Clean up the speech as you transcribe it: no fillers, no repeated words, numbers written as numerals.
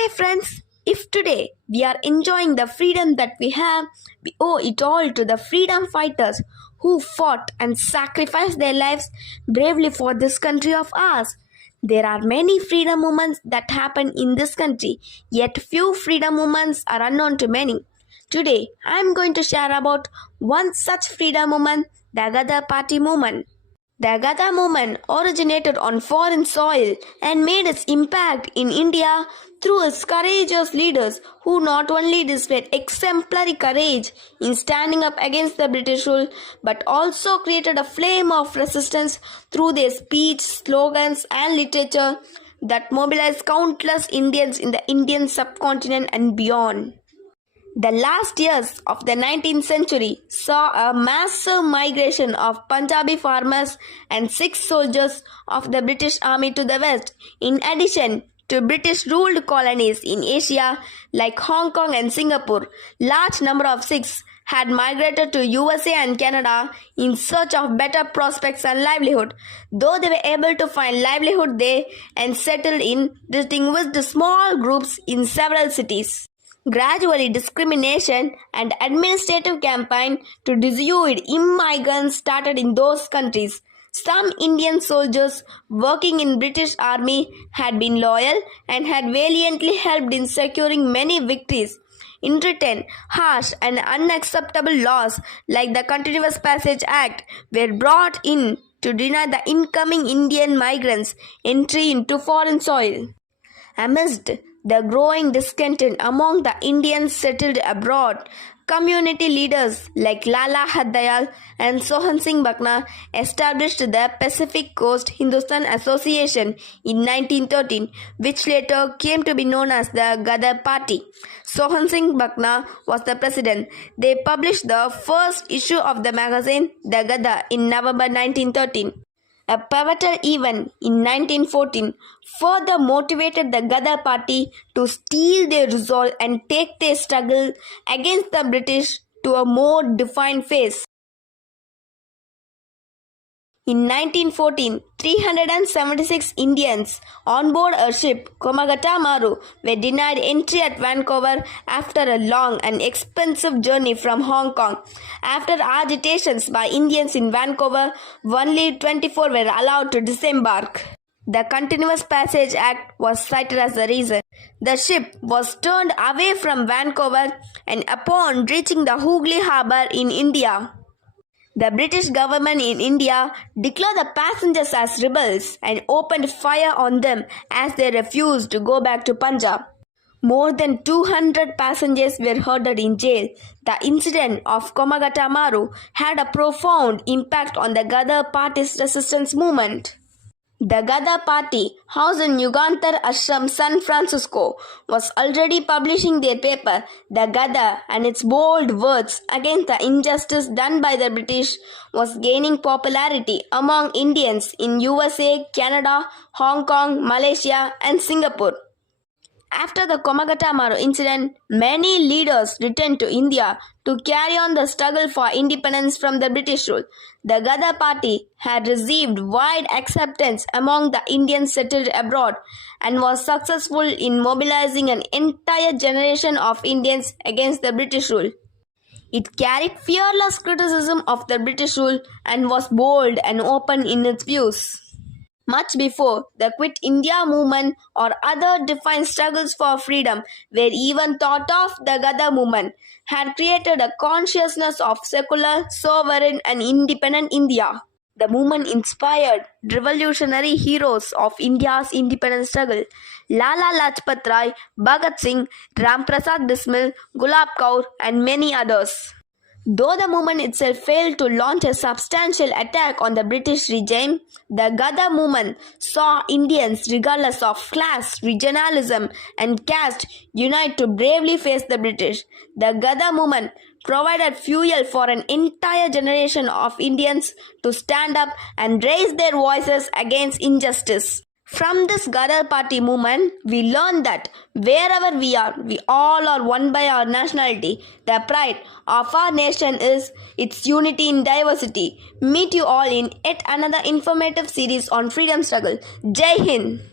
Namaste friends. If today we are enjoying the freedom that we have, we owe it all to the freedom fighters who fought and sacrificed their lives bravely for this country of ours. There are many freedom movements that happen in this country, yet few freedom movements are unknown to many. Today, I am going to share about one such freedom movement, the Gadar Party movement. The Gadar movement originated on foreign soil and made its impact in India through its courageous leaders who not only displayed exemplary courage in standing up against the British rule but also created a flame of resistance through their speech, slogans and literature that mobilized countless Indians in the Indian subcontinent and beyond. The last years of the 19th century saw a massive migration of Punjabi farmers and Sikh soldiers of the British Army to the west, in addition to British-ruled colonies in Asia like Hong Kong and Singapore. Large number of Sikhs had migrated to USA and Canada in search of better prospects and livelihood. Though they were able to find livelihood there and settled in distinguished small groups in several cities. Gradually, discrimination and administrative campaign to dissuade immigrants started in those countries. Some Indian soldiers working in British Army had been loyal and had valiantly helped in securing many victories. In return, harsh and unacceptable laws like the Continuous Passage Act were brought in to deny the incoming Indian migrants entry into foreign soil. Amidst the growing discontent among the Indians settled abroad, community leaders like Lala Haddayal and Sohan Singh Bakna established the Pacific Coast Hindustan Association in 1913, which later came to be known as the Gadar Party. Sohan Singh Bakna was the president. They published the first issue of the magazine, The Gadar, in November 1913. A pivotal event in 1914 further motivated the Gadar Party to steel their resolve and take their struggle against the British to a more defined phase. In 1914, 376 Indians on board a ship, Komagata Maru, were denied entry at Vancouver after a long and expensive journey from Hong Kong. After agitations by Indians in Vancouver, only 24 were allowed to disembark. The Continuous Passage Act was cited as the reason. The ship was turned away from Vancouver and upon reaching the Hooghly harbour in India, the British government in India declared the passengers as rebels and opened fire on them as they refused to go back to Punjab. More than 200 passengers were herded in jail. The incident of Komagata Maru had a profound impact on the Gadar Party's resistance movement. The Gadar Party, housed in Yugantar Ashram, San Francisco, was already publishing their paper, The Gadar, and its bold words against the injustice done by the British was gaining popularity among Indians in USA, Canada, Hong Kong, Malaysia, and Singapore. After the Komagata Maru incident, many leaders returned to India to carry on the struggle for independence from the British rule. The Gadar Party had received wide acceptance among the Indians settled abroad and was successful in mobilizing an entire generation of Indians against the British rule. It carried fearless criticism of the British rule and was bold and open in its views. Much before the Quit India movement or other defined struggles for freedom were even thought of, the Gadar movement had created a consciousness of secular, sovereign and independent India. The movement inspired revolutionary heroes of India's independence struggle, Lala Lajpat Rai, Bhagat Singh, Ram Prasad Bismil, Gulab Kaur and many others. Though the movement itself failed to launch a substantial attack on the British regime, the Gadar movement saw Indians, regardless of class, regionalism and caste, unite to bravely face the British. The Gadar movement provided fuel for an entire generation of Indians to stand up and raise their voices against injustice. From this Gadar Party movement, we learn that wherever we are, we all are one by our nationality. The pride of our nation is its unity in diversity. Meet you all in yet another informative series on freedom struggle. Jai Hind!